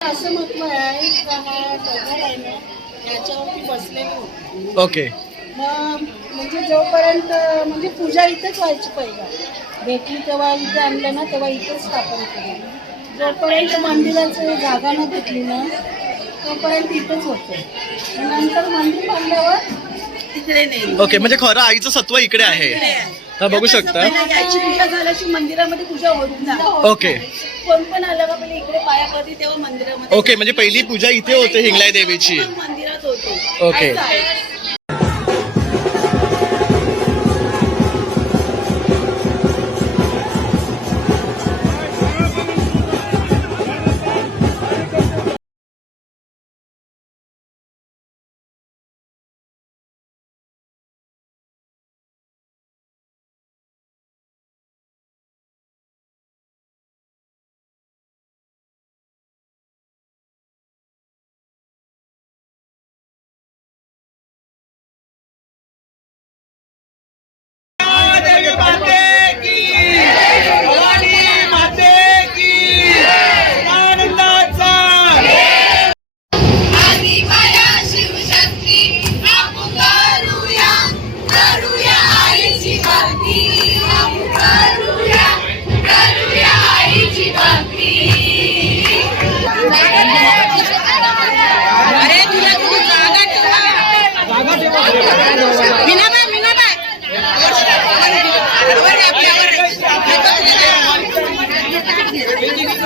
असं म्हटलं आहे का हा दगड आहे ना याच्यावरती बसलेलो होतो. ओके. मग म्हणजे जोपर्यंत म्हणजे पूजा इथेच व्हायची पहिला. भेटली तेव्हा इथे आणलं ना तेव्हा इथेच स्थापन केली. जोपर्यंत मंदिराचं जागा न भेटली ना तोपर्यंत इथेच होतं. नंतर मंदिर बांधल्यावर तिकडे नाही. ओके म्हणजे खरं आईचं सत्व इकडे आहे. तर बघू शकता. मंदिरामध्ये पूजा ओके. कोण पण आलं का पहिले इकडे पाया पडते तेव्हा मंदिरामध्ये ओके म्हणजे पहिली पूजा इथे होते हिंगलाई देवीची मंदिरात होतो. ओके.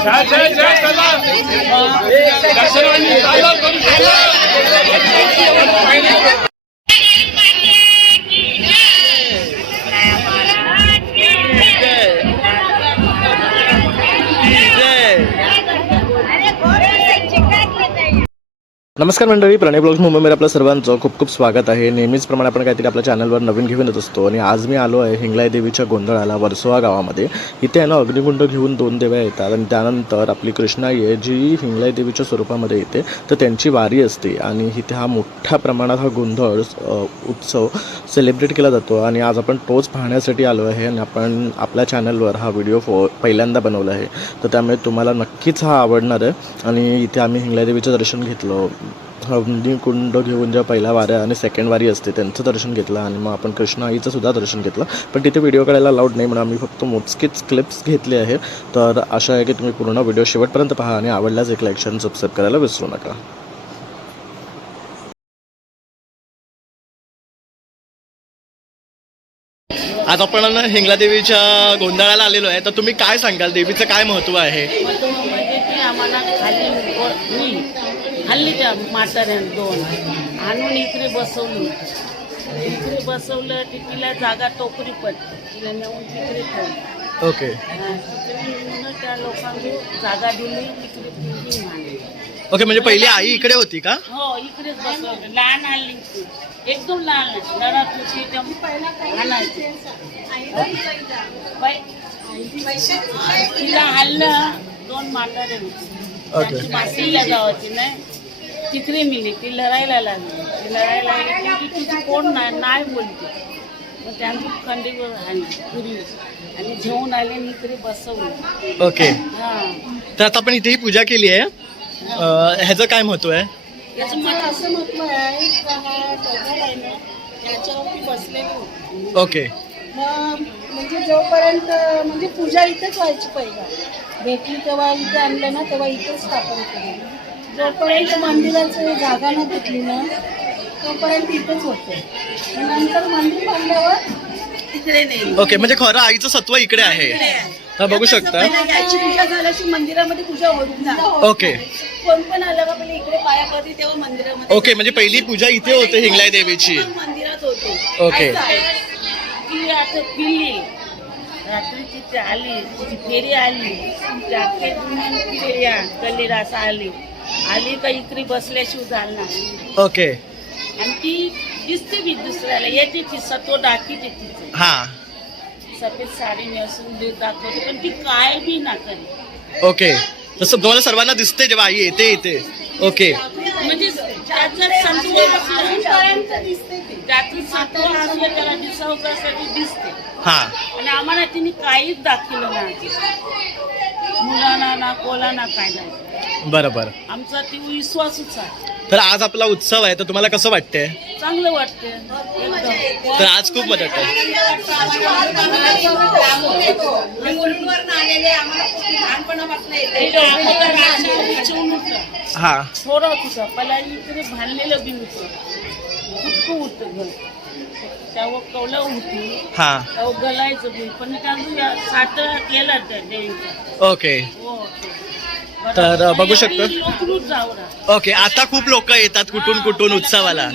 जय जय जय चला दर्शनाने चालू करू नमस्कार मंडळी प्रणय ब्लॉग्स मुंबईमध्ये आपलं सर्वांचं खूप खूप स्वागत आहे. नेहमीचप्रमाणे आपण काहीतरी आपल्या चॅनलवर नवीन घेऊन येत असतो आणि आज मी आलो आहे हिंगलाई देवीच्या गोंधळाला वर्सोवा गावामध्ये. इथे आहे ना अग्निकुंड घेऊन दोन देव्या येतात आणि त्यानंतर आपली कृष्णाई आहे जी हिंगलाई देवीच्या स्वरूपामध्ये येते. तर त्यांची वारी असते आणि इथे हा मोठ्या प्रमाणात हा गोंधळ उत्सव सेलिब्रेट केला जातो. आणि आज आपण तोच पाहण्यासाठी आलो आहे आणि आपण आपल्या चॅनलवर हा व्हिडिओ फो पहिल्यांदा बनवला आहे. तर त्यामुळे तुम्हाला नक्कीच हा आवडणार आहे. आणि इथे आम्ही हिंगलाय देवीचं दर्शन घेतलं. कुंड घेऊन ज्या पहिल्या वाऱ्या आणि सेकंड वारी असते त्यांचं दर्शन घेतलं आणि मग आपण कृष्ण आईचं सुद्धा दर्शन घेतलं. पण तिथे व्हिडिओ काढायला अलाउड नाही म्हणून आम्ही फक्त मोजकेच क्लिप्स घेतले आहे तर आशा आहे की तुम्ही पूर्ण व्हिडिओ शेवटपर्यंत पहा आणि आवडल्यास एक लाईक शेअर सबस्क्राईब करायला विसरू नका. आज आपण हिंगला देवीच्या गोंधळाला आलेलो आहे. तर तुम्ही काय सांगाल? देवीचं काय महत्त्व आहे मधून म्हणजे ती आम्हाला खाली व- मी हल्ली त्या म्हाताऱ्यान दोन. आणून इकडे बसवली. इकडे बसवलं की तिला जागा टोकरी पडते. तिला नेऊन तिकडे ठेवली. ओके. हा, तिकडे त्या लोकांनी जागा दिली तिकडे मांडली. ओके म्हणजे पहिली आई इकडे होती का? हो इकडेच बसवलं. लहान आणली ती. एकदम लहान आहे. बाई, तिला हल्लं दोन म्हातारे होते. त्यांची मासीला गावाची नाही तिकडे मिली ती लढायला लागली. ती लढायला लागली की ती तुझी कोण नाही नाही बोलते. मग त्यांची खंडीवर आणली पुरी. आणि घेऊन आले आणि इकडे बसवलं. ओके. हां. तर आता आपण इथेही पूजा केली आहे. अं, ह्याचं काय महत्त्व आहे? म्हणजे मला असं म्हटलं आहे का हा दगड आहे ना याच्यावरती बसलेलो होतो. ओके. मग म्हणजे जोपर्यंत म्हणजे पूजा इथेच व्हायची पहिला. भेटली तेव्हा इथे आणलं ना तेव्हा इथेच स्थापन केली. जोपर्यंत मंदिराचं जागा न भेटली ना तोपर्यंत इथेच होतं. नंतर मंदिर बांधल्यावर तिकडे नाही. ओके म्हणजे खरं आईचं सत्व इकडे आहे. बघू शकता. पूजा मंदिरामध्ये पूजा ओके. कोण पण आलं का पहिले इकडे पाया पडते तेव्हा मंदिरामध्ये ओके म्हणजे पहिली पूजा इथे होते हिंगलाई देवीची. पण मंदिरात होतो. ओके. असं आहे. ती आता पिल्ली रात्री तिथे आली तिची फेरी आली. फेरी आली. आली का इकडे बसल्याशिवाय झालं नाही ओके. आणि ती दिसते बी दुसऱ्याला. येते ती सत्व दाखवते तिचं हा. सफेद साडी नेसून देत दाखवते पण ती काय बी ना करी ओके. तसं तुम्हाला सर्वांना दिसते जेव्हा आई येते इथे ओके. म्हणजे त्याचं असलं ती त्याचं सत्व असलं त्याला दिसावसाठी दिसते. हा. आणि आम्हाला तिने काहीच दाखवलं नाही. मुलांना ना कोलाना काय नाही. बरं बरं आमचा ती विश्वासच आहे. तर आज आपला उत्सव आहे तर तुम्हाला कसं वाटतंय? चांगलं वाटते तर आज खूप खूप राजकारणी होतं हा. थोडं होतं पहिला इकडे भांडलेलं बी होतं. फुटकं होतं घर. कवलं होती. हा. त्यावर गलायचं बी. पण त्यातून केला त्या देवीचा. ओके. हो तर, अ, बघू शकतो. जावरा ओके आता खूप लोक येतात कुठून कुठून उत्सवाला.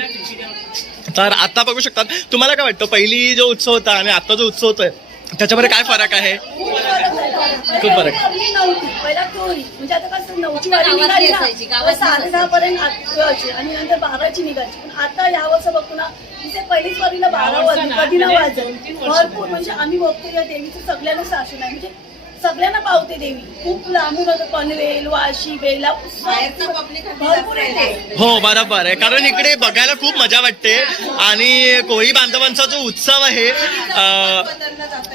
तर आता बघू शकतात. तुम्हाला काय वाटतं पहिली जो उत्सव होता आणि आता जो उत्सव होतोय त्याच्यामध्ये काय फरक आहे? खूप फरक. आपली नव्हती पहिला चोरी म्हणजे आता कसं नऊची वारी निघाली ना साडे दहा पर्यंत आठची आणि नंतर बाराची निघायची. पण आता या वर्ष बघतो ना तिथे पहिलीच वारीला बारा वाजले कधी ना वाजत भरपूर म्हणजे आम्ही बघतो या देवीचं सगळ्यांना शासन आहे म्हणजे सगळ्यांना पावते देवी. खूप लांबून होतं पनवेल वाशी बेला भरपूर येते. हो बरोबर आहे. कारण इकडे बघायला खूप मजा वाटते. आणि कोळी बांधवांचा जो उत्सव आहे अं,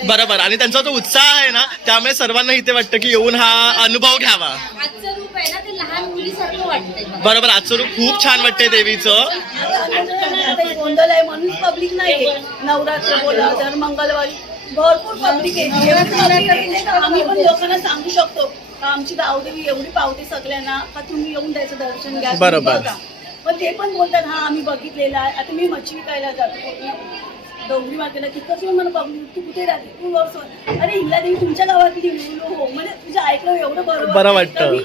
बरोबर. आणि त्यांचा जो उत्साह आहे ना त्यामुळे सर्वांना इथे वाटतं की येऊन हा अनुभव घ्यावा. आजचं रूप आहे ना ते लहान मुलीसारखं वाटतंय. बघा. बरोबर आजचं रूप खूप छान वाटतंय देवीचं. आता गोंधळ आहे म्हणून पब्लिक नाही नवरात्र बोला दर मंगळवारी. भरपूर पब्लिक आहे. आम्ही पण लोकांना सांगू शकतो. आमची गावदेवी एवढी पावते सगळ्यांना का तुम्ही येऊन त्याचं दर्शन घ्या बरोबर. पण ते पण बोलतात हा आम्ही बघितलेलं आहे. आता मी मच्छी विकायला जातो. डोंगरी मातेला तिथं किंवा मला पब्लिक तू कुठे राहते? तू वर्ष अरे हिला देवी तुमच्या गावातली हो म्हणजे तुझं ऐकलं एवढं बरं बरं वाटतं.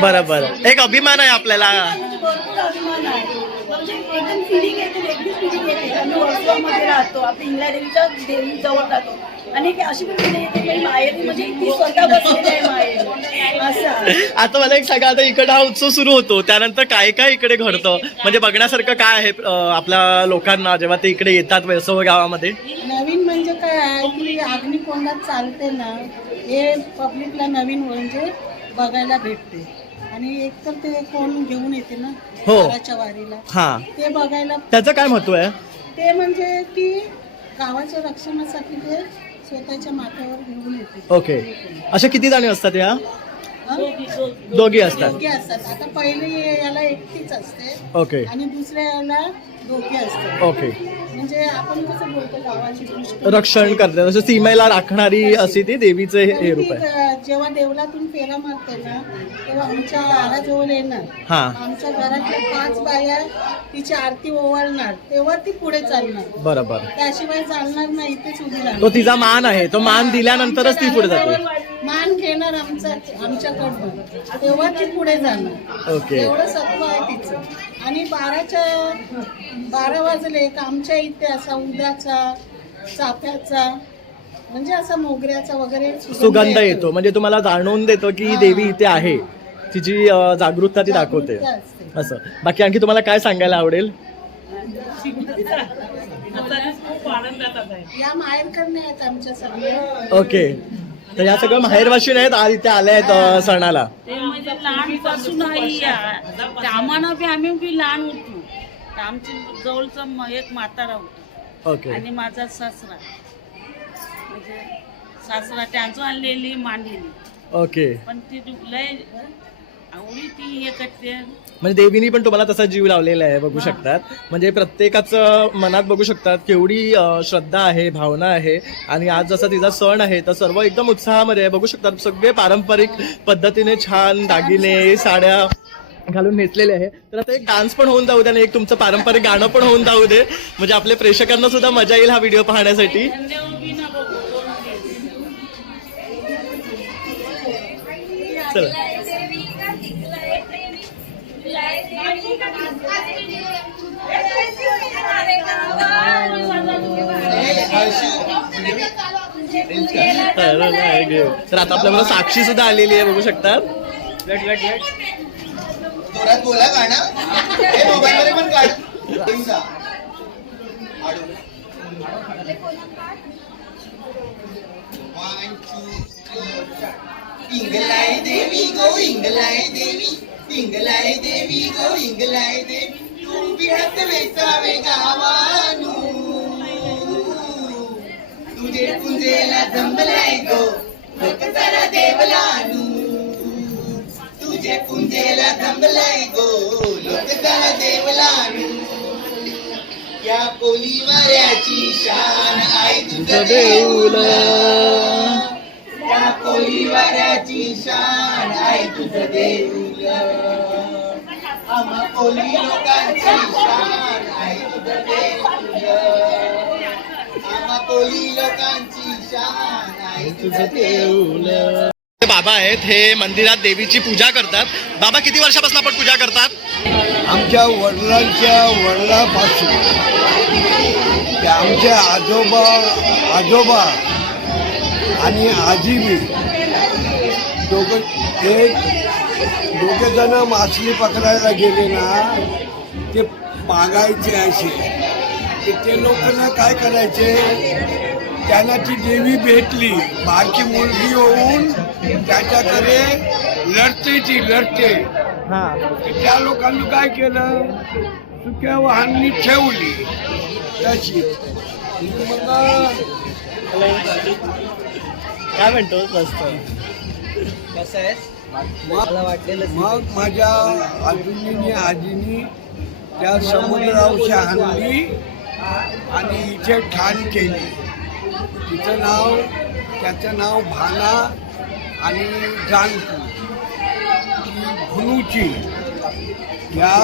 बरोबर. एक अभिमान आहे आपल्याला. म्हणजे भरपूर अभिमान आहे. म्हणजे राहतो देवीच्या देवी जवळ राहतो. आणि अशी म्हणजे ती स्वतः बसलेली आहे माहेर असं आहे. आता मला एक सांगा आता इकडे हा उत्सव सुरू होतो त्यानंतर काय काय इकडे घडतं? म्हणजे बघण्यासारखं काय आहे आपल्या लोकांना जेव्हा ते इकडे येतात वेसव गावामध्ये? नवीन म्हणजे काय आहे की अग्निकोंडात चालते ना हे पब्लिकला नवीन म्हणजे बघायला भेटते. आणि एकतर ते कोण घेऊन येते ना हो. वारीला हा. ते बघायला त्याचं काय महत्त्व आहे? ते म्हणजे की गावाच्या रक्षणासाठी ते स्वतःच्या माथ्यावर घेऊन येते. ओके. अशा किती जणी असतात या हं? दोघी असतात. दोघी असतात. आता पहिले याला एकटीच असते. ओके. आणि दुसऱ्या याला असतात. ओके. म्हणजे आपण कसं बोलतो गावाची दृष्ट रक्षण करते. जसं सीमेला राखणारी अशी ती देवीचं हे- हे रूप आहे. ती, जेव्हा देवलातून फेरा मारते ना तेव्हा आमच्या दाराजवळ येणार. हा. आमच्या घरातल्या पाच बाया तिची आरती ओवाळणार तेव्हा ती पुढे चालणार. बरोबर. त्याशिवाय चालणार नाही इथेच उभी राहणार. तो तिचा मान आहे. तो मान दिल्यानंतरच ती पुढे जाते. मान घेणार आमचा आमच्याकडनं. तेव्हा ती पुढे जाणार. ओके. एवढं सत्व आहे तिचं. आणि बाराच्या बारा वाजले का आमच्या इथे असा उद्याचा चाफ्याचा म्हणजे असा मोगऱ्याचा वगैरे सुगंध येतो. म्हणजे तुम्हाला जाणवून देतो की देवी इथे आहे. तिची जागरूकता ती दाखवते. असं. बाकी आणखी तुम्हाला काय सांगायला आवडेल? या माहेरकडने आहेत आमच्या सगळ्या ओके. तर या सगळं माहेरवाशी आहेत आज इथे आले आहेत सणाला. ते म्हणजे लहानपासून आम्हाला आम्ही लहान होतो. आमची जवळचा म- एक म्हातारा होता. ओके. आणि माझा सासरा. म्हणजे सासरा त्यांचं आणलेली मांडलेली. ओके. पण ती लय आवडी ती हे करते. म्हणजे देवीनी पण तुम्हाला तसा जीव लावलेला आहे बघू शकतात. म्हणजे प्रत्येकाचं मनात बघू शकतात केवढी अं, श्रद्धा आहे भावना आहे. आणि आज जसा तिचा सण आहे तर सर्व एकदम उत्साहामध्ये आहे. बघू शकतात सगळे पारंपरिक पद्धतीने छान दागिने साड्या घालून नेसलेले आहे. तर आता एक डान्स पण होऊन जाऊ दे आणि एक तुमचं पारंपरिक गाणं पण होऊन जाऊ दे. म्हणजे आपल्या प्रेक्षकांना सुद्धा मजा येईल हा व्हिडिओ पाहण्यासाठी. चला. तर आता आपल्याबरोबर साक्षी सुद्धा आलेली आहे बघू शकतात जोरात बोला गाणं. हे मोबाईल मध्ये पण काढ. तुमचा इंगलाय देवी गो इंगलाय देवी. इंगलाय देवी गो इंगलाय देवी. तू बिळत वेचावे गावानू. तुझे कुंजेला जमले पुंजेला थांबलाय गो लोक जरा देवलानू या कोलीवाऱ्याची शान आई तुझं देऊल. या कोलीवाऱ्याची शान आई तुझं देऊल. आम्हा कोली लोकांची शान आई तुझं देऊल. आम्हा कोली लोकांची शान आई तुझं देऊल. बाबा आहेत हे मंदिरात देवीची पूजा करतात. बाबा किती वर्षापासून आपण पूजा करतात? आमच्या वडिलांच्या वडिलापासून. ते आमच्या आजोबा आजोबा आणि आजीबी दोघं एक दोघे जण मासली पकडायला गेले ना ते पागायचे असे. ते ते लोक ना काय करायचे? त्यांना ती देवी भेटली. बारकी मुलगी होऊन त्याच्याकडे लढते ती लढते. त्या लोकांनी काय केलं? सुक्या वाहननी ठेवली. तशी. काय म्हणतो? मस्त. मग मग माझ्या आजीनी आजीनी त्या समुद्रावशी आणली आणि इथे ठाण केली. तिचं नाव त्याचं नाव भाना आणि जानकी. या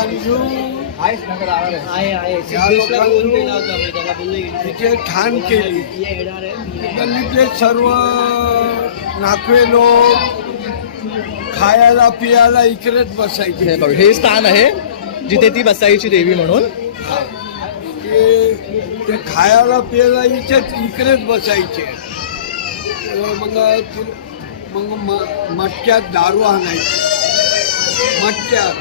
लोकांनी तिथे ठाण केली. त्यांनी ते सर्व नाकवे लोक खायला पियाला इकडेच बसायचे. हे बघ हे स्थान आहे जिथे ती बसायची देवी म्हणून. ते खायला प्यायला इथेच इकडेच बसायचे मग मग मटक्यात दारू आणायची. मटक्यात.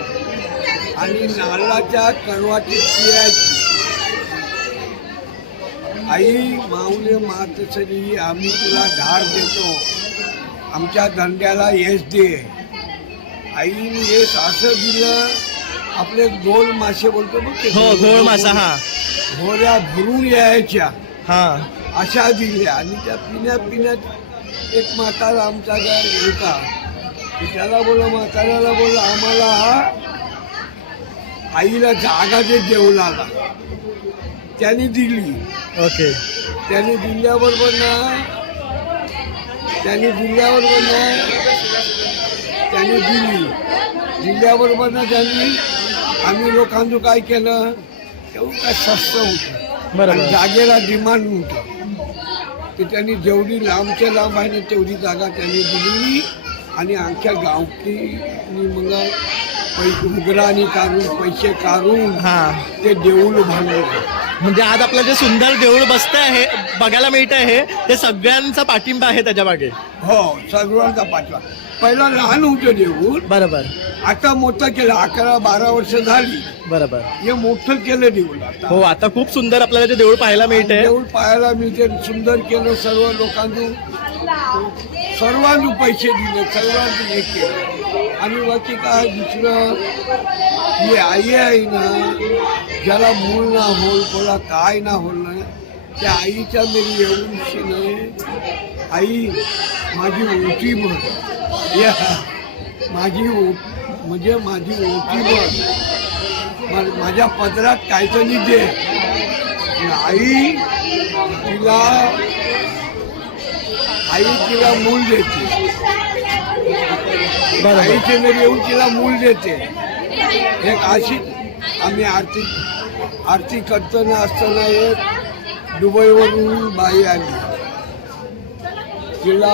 आणि नारळाच्या करवाची पियायची आई माऊली मातसरी आम्ही तुला धार देतो. आमच्या धंद्याला यश दे. आईने यश असं दिलं आपले गोल मासे बोलतो बघ हो मासा हा. घोड्या भरून यायच्या हा. अशा दिल्या. आणि त्या पिण्या पिण्यात एक म्हातारा आमचा काय होता. तर त्याला बोला म्हाताऱ्याला बोला आम्हाला आईला जागा दे देवलाला. त्याने दिली. ओके. त्याने दिल्याबरोबर ना त्याने दिल्याबरोबर ना त्याने दिली. दिल्याबरोबर ना त्यांनी आम्ही लोकांचं काय केलं? काय स्वस्त होतं. बरोबर. आणि जागेला डिमांड नव्हतं. ते त्यांनी जेवढी लांबच्या लांब आहे ना तेवढी जागा त्यांनी दिलेली. आणि आमच्या गावकी मग पैसे उघराणी काढून पैसे काढून हा. ते देऊळ बांधलं. म्हणजे आज आपलं जे सुंदर देऊळ बसतं आहे बघायला मिळत आहे ते सगळ्यांचा पाठिंबा आहे त्याच्यामागे. हो सर्वांचा पाचवा पहिला लहान होतं देऊळ. बरोबर. आता मोठं केलं अकरा बारा वर्ष झाली. बरोबर. हे मोठं केलं देऊळ आता. हो आता खूप सुंदर आपल्याला ते देऊळ पाहायला मिळतंय. देऊळ पाहायला मिळते सुंदर केलं सर्व लोकांनी. सर्वांनी पैसे दिले सर्वांनी हे केलं. आणि बाकी काय दुसरं ही आई आहे ना ज्याला मूल ना होल कोणा काय ना होल ना त्या आईच्या मेरी एवढीशी नाही आई माझी ओटी भर या. माझी ओ म्हणजे माझी ओटी भर मा- माझ्या पदरात काहीतरी दे. आई तिला आई तिला मूल देते. आईचे मेरी येऊन तिला मूल देते. एक अशी आम्ही आरती आरती करताना असताना एक दुबईवरून बाई आली. तिला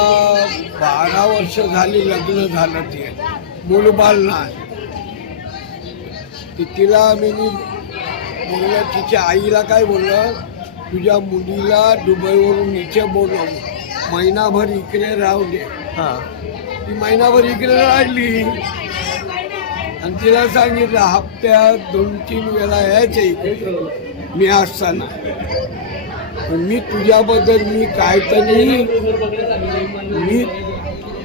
बारा वर्ष झाली लग्न झालं ते. मूलबाल नाही. ती तिला मी बोललं तिच्या आईला काय बोललं? तुझ्या मुलीला दुबईवरून इथे बोलव. महिनाभर इकडे राहू दे. हा. ती महिनाभर इकडे राहिली. आणि तिला सांगितलं हप्त्यात दोन तीन वेळा यायचं इकडे. मी असताना. मी तुझ्याबद्दल मी काय तरी मी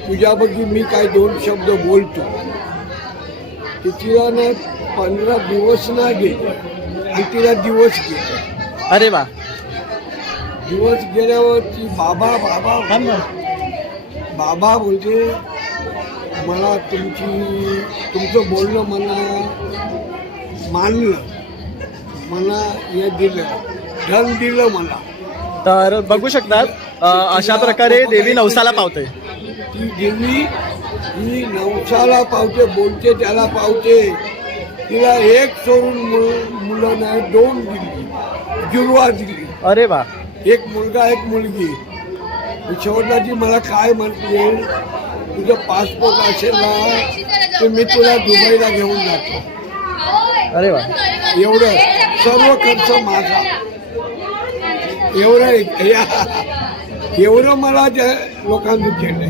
तुझ्याबद्दल मी काय दोन शब्द बोलतो. ते तिला ना पंधरा दिवस ना गेले आणि तिला दिवस गेले. अरे वा. दिवस गेल्यावर ती बाबा बाबा. बाबा बोलते मला तुमची तुमचं बोलणं मला मानलं. मला हे दिलं. धन दिलं मला. तर बघू शकतात अशा प्रकारे देवी नवसाला पावते. ती देवी ही नवसाला पावते बोलते त्याला पावते. तिला एक सोडून मुल- मुलं नाही दोन दिली जुळवा दिली. अरे वा. एक मुलगा एक मुलगी. शेवटला ती मला काय म्हणते? तुझं पासपोर्ट असेल ना तर मी तुला दुबईला घेऊन जातो. अरे वा. एवढं. सर्व खर्च माझा. एवढं या- एवढं मला त्या लोकांनी केलंय.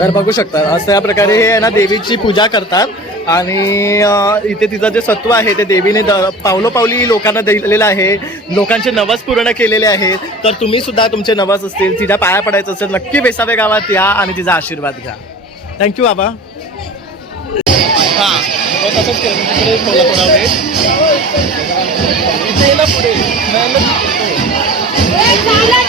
तर बघू शकता असं या प्रकारे हे आहे ना देवीची पूजा करतात. आणि इथे तिचं जे सत्व आहे ते देवीने द- पावलोपावली लोकांना दिलेलं आहे. लोकांचे नवस पूर्ण केलेले आहेत. तर तुम्ही सुद्धा तुमचे नवस असतील तिच्या पाया पडायचं असेल नक्की वेसावे गावात या आणि तिचा आशीर्वाद घ्या. थँक्यू बाबा. हां हो, तसंच पुढे. Yeah.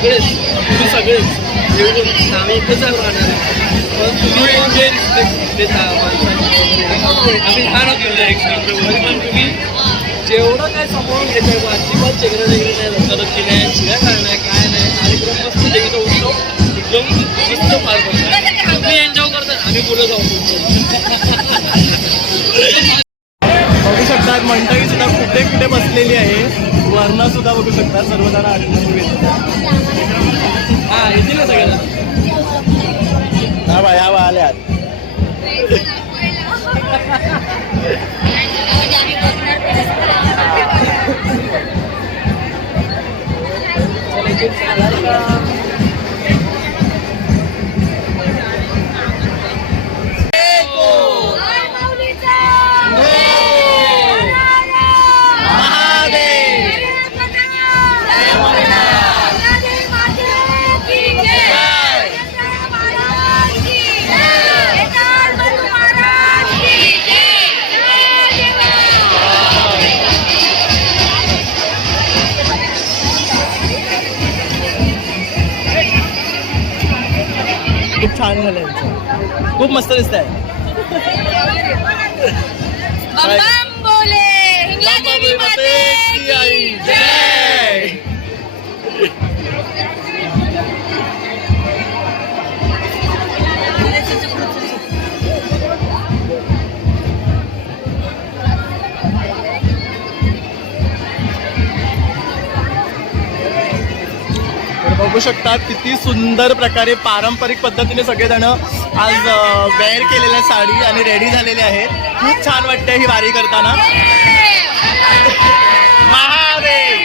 सगळेच तुम्ही सगळेच. येऊन आम्ही कसं राहणार? पण तुम्ही जे रिस्पेक्ट देता आम्ही लहान पण तुम्ही जेवढं काय सांभाळून घेताय अजिबात चेगरा वेगळे नाही करत की नाही शिव्या काय नाही काय नाही. कार्यक्रम मस्त देवीचा उत्सव एकदम मस्त पार तुम्ही एन्जॉय करतात आम्ही बोलत जाऊ बघू शकतात मंडळी सुद्धा कुठे कुठे बसलेली आहे. वर्ण सुद्धा बघू शकतात सर्वजण हा येतील ना सगळ्यांना हा बा ह्या बा आल्यात खूप खूप मस्त दिसत आहे बघू शकतात किती सुंदर प्रकारे पारंपरिक पद्धतीने सगळेजण आज वेअर केलेल्या साडी आणि रेडी झालेले आहेत. खूप छान वाटतं ही वारी करताना. Mahadev!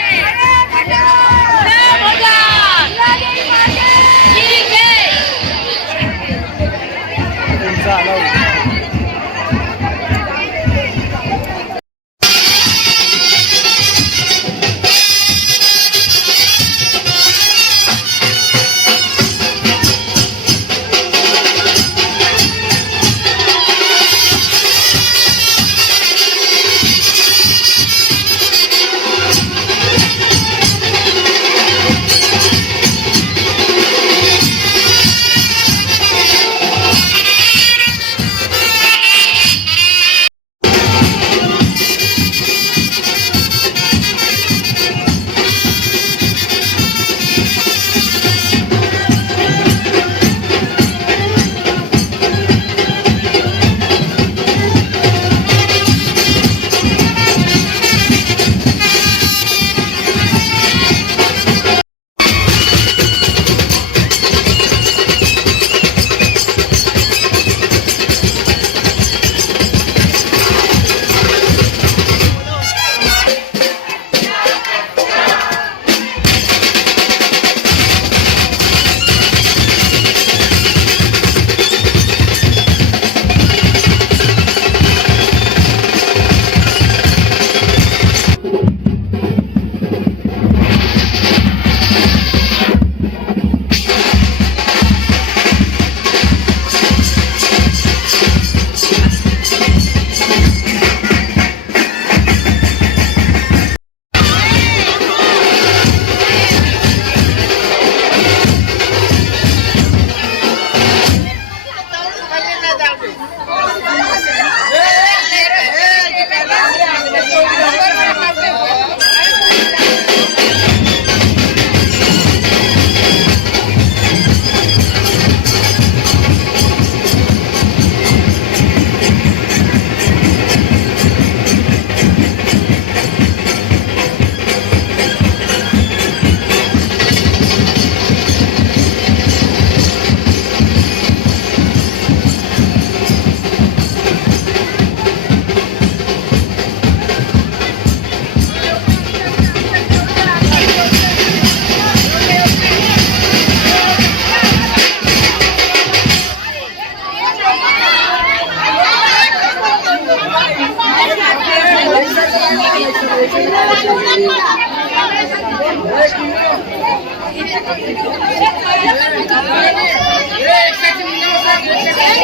Thank you.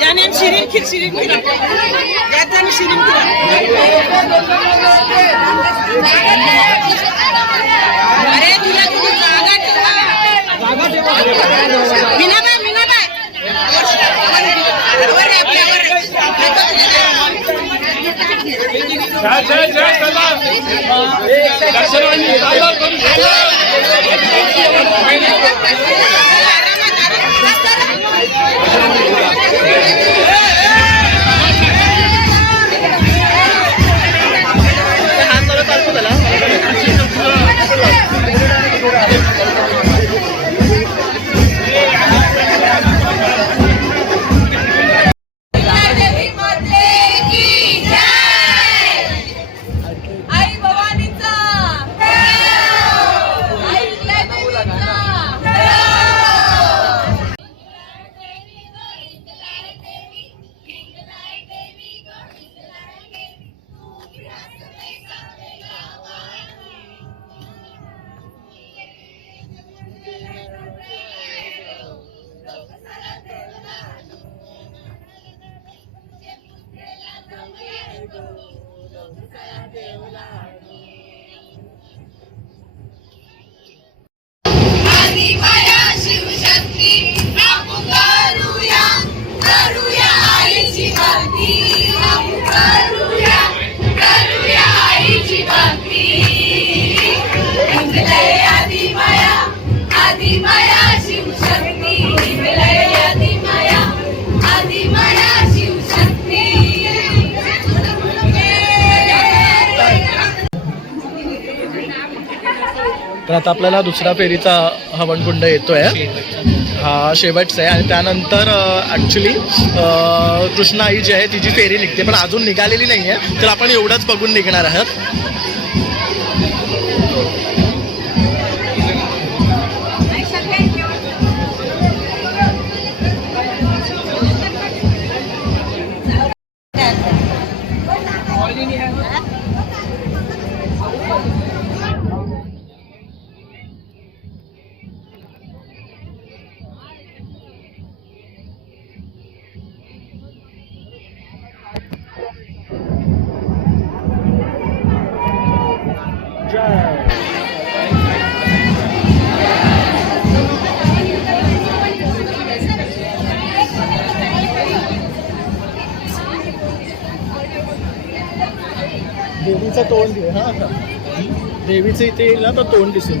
Yani şirin kir şirin kir. Yeter. देवी तर आता आपल्याला दुसरा फेरीचा हवनकुंड येतोय. हा शेवटचा आहे. आणि त्यानंतर ॲक्च्युली कृष्णा आई जी आहे तिची फेरी निघते. पण अजून निघालेली नाही आहे तर आपण एवढंच बघून निघणार आहात. देवीचं तोंड हा देवीचं इथे येईल ना तर तोंड दिसेल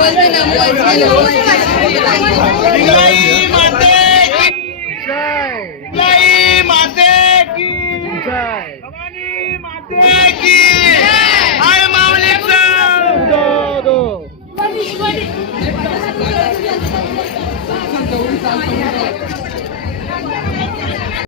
भवानी माते की